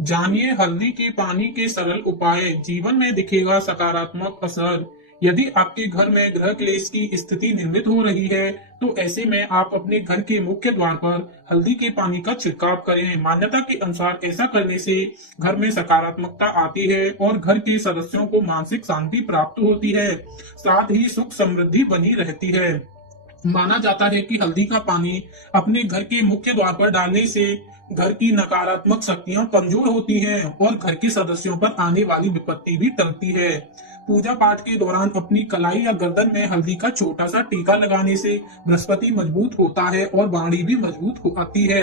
जानिए हल्दी के पानी के सरल उपाय, जीवन में दिखेगा सकारात्मक असर। यदि आपके घर में गृह क्लेश की स्थिति निर्मित हो रही है, तो ऐसे में आप अपने घर के मुख्य द्वार पर हल्दी के पानी का छिड़काव करें। मान्यता के अनुसार ऐसा करने से घर में सकारात्मकता आती है और घर के सदस्यों को मानसिक शांति प्राप्त होती है। साथ ही सुख समृद्धि बनी रहती है। माना जाता है कि हल्दी का पानी अपने घर के मुख्य द्वार पर डालने से घर की नकारात्मक शक्तियां कमजोर होती हैं और घर के सदस्यों पर आने वाली विपत्ति भी टलती है। पूजा पाठ के दौरान अपनी कलाई या गर्दन में हल्दी का छोटा सा टीका लगाने से बृहस्पति मजबूत होता है और वाणी भी मजबूत हो आती है।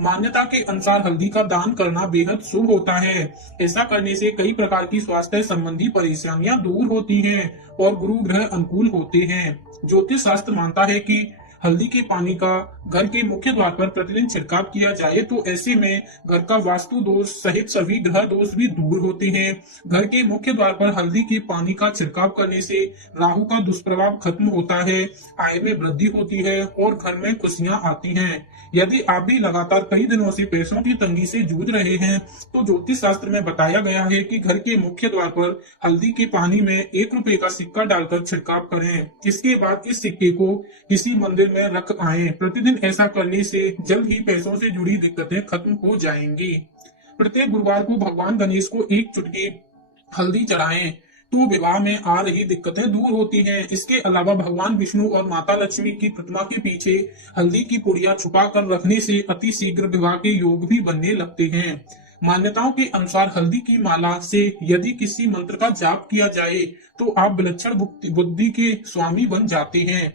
मान्यता के अनुसार हल्दी का दान करना बेहद शुभ होता है। ऐसा करने से कई प्रकार की स्वास्थ्य संबंधी परेशानियां दूर होती हैं और गुरु ग्रह अनुकूल होते हैं। ज्योतिष शास्त्र मानता है कि हल्दी के पानी का घर के मुख्य द्वार पर प्रतिदिन छिड़काव किया जाए तो ऐसे में घर का वास्तु दोष सहित सभी ग्रह दोष भी दूर होते हैं। घर के मुख्य द्वार पर हल्दी के पानी का छिड़काव करने से राहु का दुष्प्रभाव खत्म होता है, आय में वृद्धि होती है और घर में खुशियां आती हैं। यदि आप भी लगातार कई दिनों से पैसों की तंगी से जूझ रहे हैं, तो ज्योतिष शास्त्र में बताया गया है कि घर के मुख्य द्वार पर हल्दी के पानी में 1 रुपए का सिक्का डालकर छिड़काव करें। इसके बाद इस सिक्के को किसी मंदिर में रख आए। प्रतिदिन ऐसा करने से जल्द ही पैसों से जुड़ी दिक्कतें खत्म हो जाएंगी। प्रत्येक गुरुवार को भगवान गणेश को एक चुटकी हल्दी चढ़ाएं तो विवाह में आ रही दिक्कतें दूर होती हैं। इसके अलावा भगवान विष्णु और माता लक्ष्मी की प्रतिमा के पीछे हल्दी की पुड़िया छुपा कर रखने से अति शीघ्र विवाह के योग भी बनने लगते हैं। मान्यताओं के अनुसार हल्दी की माला से यदि किसी मंत्र का जाप किया जाए तो आप विलक्षण बुद्धि के स्वामी बन जाते हैं।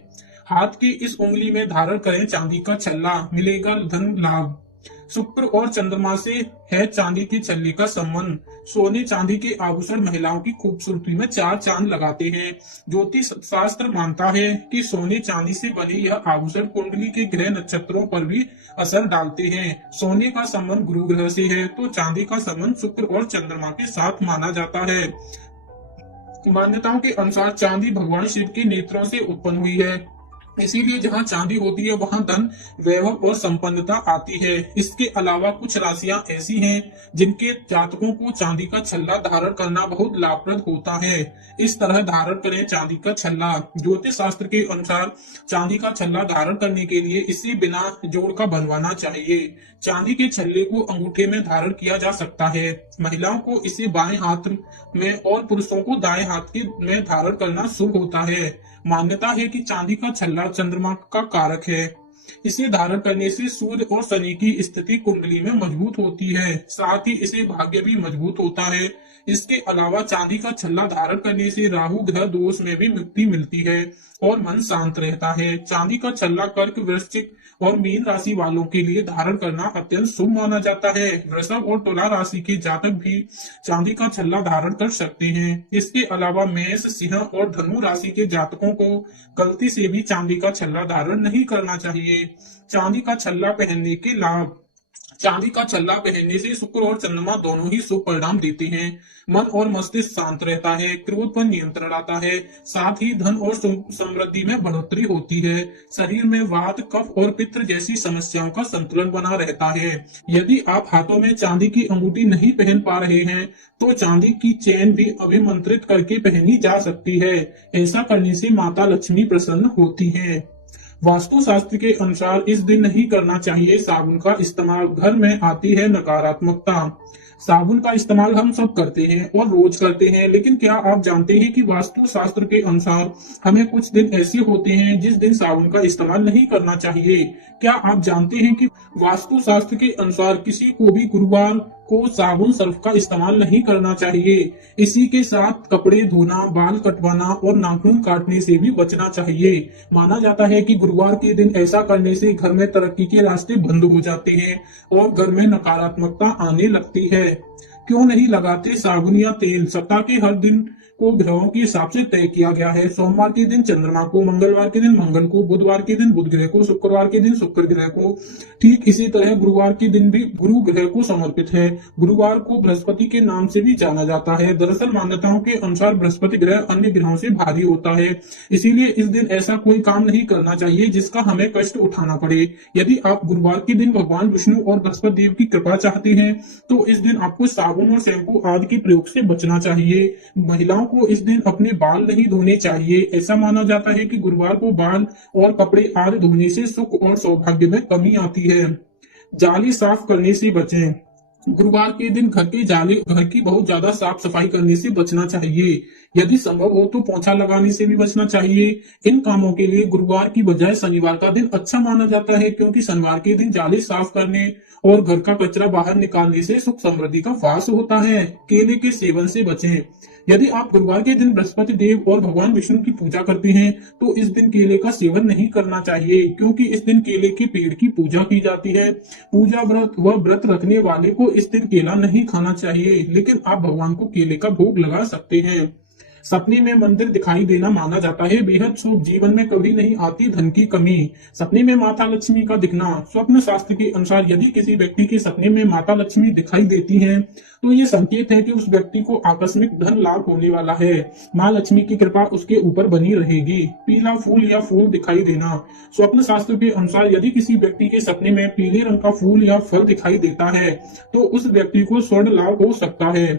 हाथ की इस उंगली में धारण करें चांदी का छल्ला, मिलेगा धन लाभ। शुक्र और चंद्रमा से है चांदी के छल्ले का संबंध। सोने चांदी के आभूषण महिलाओं की खूबसूरती में 4 चांद लगाते हैं। ज्योतिष शास्त्र मानता है कि सोने चांदी से बने यह आभूषण कुंडली के ग्रह नक्षत्रों पर भी असर डालते हैं। सोने का संबंध गुरु ग्रह से है तो चांदी का संबंध शुक्र और चंद्रमा के साथ माना जाता है। मान्यताओं के अनुसार चांदी भगवान शिव के नेत्रों से उत्पन्न हुई है, इसीलिए जहाँ चांदी होती है वहाँ धन, वैभव और संपन्नता आती है। इसके अलावा कुछ राशियां ऐसी हैं जिनके जातकों को चांदी का छल्ला धारण करना बहुत लाभप्रद होता है। इस तरह धारण करें चांदी का छल्ला। ज्योतिष शास्त्र के अनुसार चांदी का छल्ला धारण करने के लिए इसे बिना जोड़ का बनवाना चाहिए। चांदी के छल्ले को अंगूठे में धारण किया जा सकता है। महिलाओं को इसे बाएं हाथ में और पुरुषों को दाएं हाथ के में धारण करना शुभ होता है। मान्यता है कि चांदी का छल्ला चंद्रमा का कारक है। इसे धारण करने से सूर्य और शनि की स्थिति कुंडली में मजबूत होती है, साथ ही इसे भाग्य भी मजबूत होता है। इसके अलावा चांदी का छल्ला धारण करने से राहु ग्रह दोष में भी मुक्ति मिलती है और मन शांत रहता है। चांदी का छल्ला कर्क, वृश्चिक और मीन राशि वालों के लिए धारण करना अत्यंत शुभ माना जाता है। वृषभ और तुला राशि के जातक भी चांदी का छल्ला धारण कर सकते हैं। इसके अलावा मेष, सिंह और धनु राशि के जातकों को गलती से भी चांदी का छल्ला धारण नहीं करना चाहिए। चांदी का छल्ला पहनने के लाभ। चांदी का छल्ला पहनने से शुक्र और चंद्रमा दोनों ही शुभ परिणाम देते हैं। मन और मस्तिष्क शांत रहता है, क्रोध पर नियंत्रण आता है, साथ ही धन और समृद्धि में बढ़ोतरी होती है। शरीर में वात, कफ और पित्त जैसी समस्याओं का संतुलन बना रहता है। यदि आप हाथों में चांदी की अंगूठी नहीं पहन पा रहे हैं तो चांदी की चेन भी अभिमंत्रित करके पहनी जा सकती है। ऐसा करने से माता लक्ष्मी प्रसन्न होती है। वास्तु शास्त्र के अनुसार इस दिन नहीं करना चाहिए साबुन का इस्तेमाल। घर में आती है नकारात्मकता। साबुन का इस्तेमाल हम सब करते हैं और रोज करते हैं, लेकिन क्या आप जानते हैं कि वास्तु शास्त्र के अनुसार हमें कुछ दिन ऐसे होते हैं जिस दिन साबुन का इस्तेमाल नहीं करना चाहिए। क्या आप जानते हैं कि वास्तु शास्त्र के अनुसार किसी को भी गुरुवार को साबुन सर्फ का इस्तेमाल नहीं करना चाहिए। इसी के साथ कपड़े धोना, बाल कटवाना और नाखून काटने से भी बचना चाहिए। माना जाता है कि गुरुवार के दिन ऐसा करने से घर में तरक्की के रास्ते बंद हो जाते हैं और घर में नकारात्मकता आने लगती है। क्यों नहीं लगाते साबुन या तेल? सप्ताह के हर दिन को ग्रहों के हिसाब से तय किया गया है। सोमवार के दिन चंद्रमा को, मंगलवार के दिन मंगल को, बुधवार के दिन बुध ग्रह को, शुक्रवार के दिन शुक्र ग्रह को। ठीक इसी तरह गुरुवार के दिन भी गुरु ग्रह को समर्पित है। गुरुवार को बृहस्पति के नाम से भी जाना जाता है। दरअसल मान्यताओं के अनुसार बृहस्पति ग्रह अन्य ग्रहों से भारी होता है, इसीलिए इस दिन ऐसा कोई काम नहीं करना चाहिए जिसका हमें कष्ट उठाना पड़े। यदि आप गुरुवार के दिन भगवान विष्णु और बृहस्पति देव की कृपा चाहते हैं तो इस दिन आपको साबुन और शैम्पू आदि के प्रयोग से बचना चाहिए। महिलाओं को इस दिन अपने बाल नहीं धोने चाहिए। ऐसा माना जाता है कि गुरुवार को बाल और कपड़े आदि धोने से सुख और सौभाग्य में कमी आती है। जाली साफ करने से बचें। गुरुवार के दिन घर की बहुत ज्यादा साफ सफाई करने से बचना चाहिए। यदि संभव हो तो पोछा लगाने से भी बचना चाहिए। इन कामों के लिए गुरुवार की बजाय शनिवार का दिन अच्छा माना जाता है, क्योंकि शनिवार के दिन जाली साफ करने और घर का कचरा बाहर निकालने से सुख समृद्धि का वास होता है। केले के सेवन से बचें। यदि आप गुरुवार के दिन बृहस्पति देव और भगवान विष्णु की पूजा करते हैं तो इस दिन केले का सेवन नहीं करना चाहिए, क्योंकि इस दिन केले के पेड़ की पूजा की जाती है। पूजा व्रत रखने वाले को इस दिन केला नहीं खाना चाहिए, लेकिन आप भगवान को केले का भोग लगा सकते हैं। सपने में मंदिर दिखाई देना माना जाता है बेहद शुभ। जीवन में कभी नहीं आती धन की कमी। सपने में माता लक्ष्मी का दिखना। स्वप्न शास्त्र के अनुसार यदि किसी व्यक्ति के सपने में माता लक्ष्मी दिखाई देती हैं तो ये संकेत है कि उस व्यक्ति को आकस्मिक धन लाभ होने वाला है। माँ लक्ष्मी की कृपा उसके ऊपर बनी रहेगी। पीला फूल या फूल दिखाई देना। स्वप्न शास्त्र के अनुसार यदि किसी व्यक्ति के सपने में पीले रंग का फूल या फल दिखाई देता है तो उस व्यक्ति को स्वर्ण लाभ हो सकता है।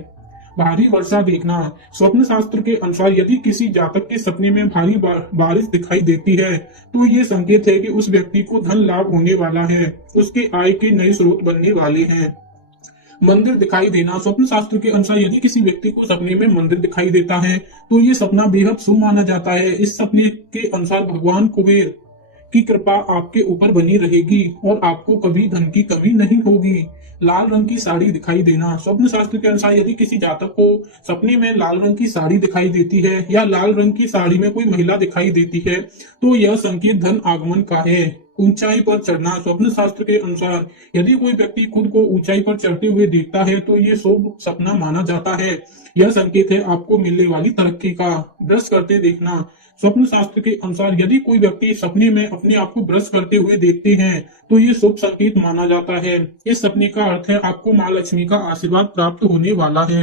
भारी वर्षा देखना। स्वप्न शास्त्र के अनुसार यदि किसी जातक के सपने में भारी बारिश दिखाई देती है तो ये संकेत है कि उस व्यक्ति को धन लाभ होने वाला है, उसके आय के नए स्रोत बनने वाले हैं। मंदिर दिखाई देना। स्वप्न शास्त्र के अनुसार यदि किसी व्यक्ति को सपने में मंदिर दिखाई देता है तो ये सपना बेहद शुभ माना जाता है। इस सपने के अनुसार भगवान कुबेर की कृपा आपके ऊपर बनी रहेगी और आपको कभी धन की कमी नहीं होगी। लाल रंग की साड़ी दिखाई देना। स्वप्न शास्त्र के अनुसार यदि किसी जातक को सपने में लाल रंग की साड़ी दिखाई देती है या लाल रंग की साड़ी में कोई महिला दिखाई देती है तो यह संकेत धन आगमन का है। ऊंचाई पर चढ़ना। स्वप्न शास्त्र के अनुसार यदि कोई व्यक्ति खुद को ऊंचाई पर चढ़ते हुए देखता है तो ये शुभ सपना माना जाता है। यह संकेत है आपको मिलने वाली तरक्की का। ब्रश करते देखना। स्वप्न शास्त्र के अनुसार यदि कोई व्यक्ति सपने में अपने आप को ब्रश करते हुए देखते हैं तो ये शुभ संकेत माना जाता है। इस सपने का अर्थ है आपको माँ लक्ष्मी का आशीर्वाद प्राप्त होने वाला है।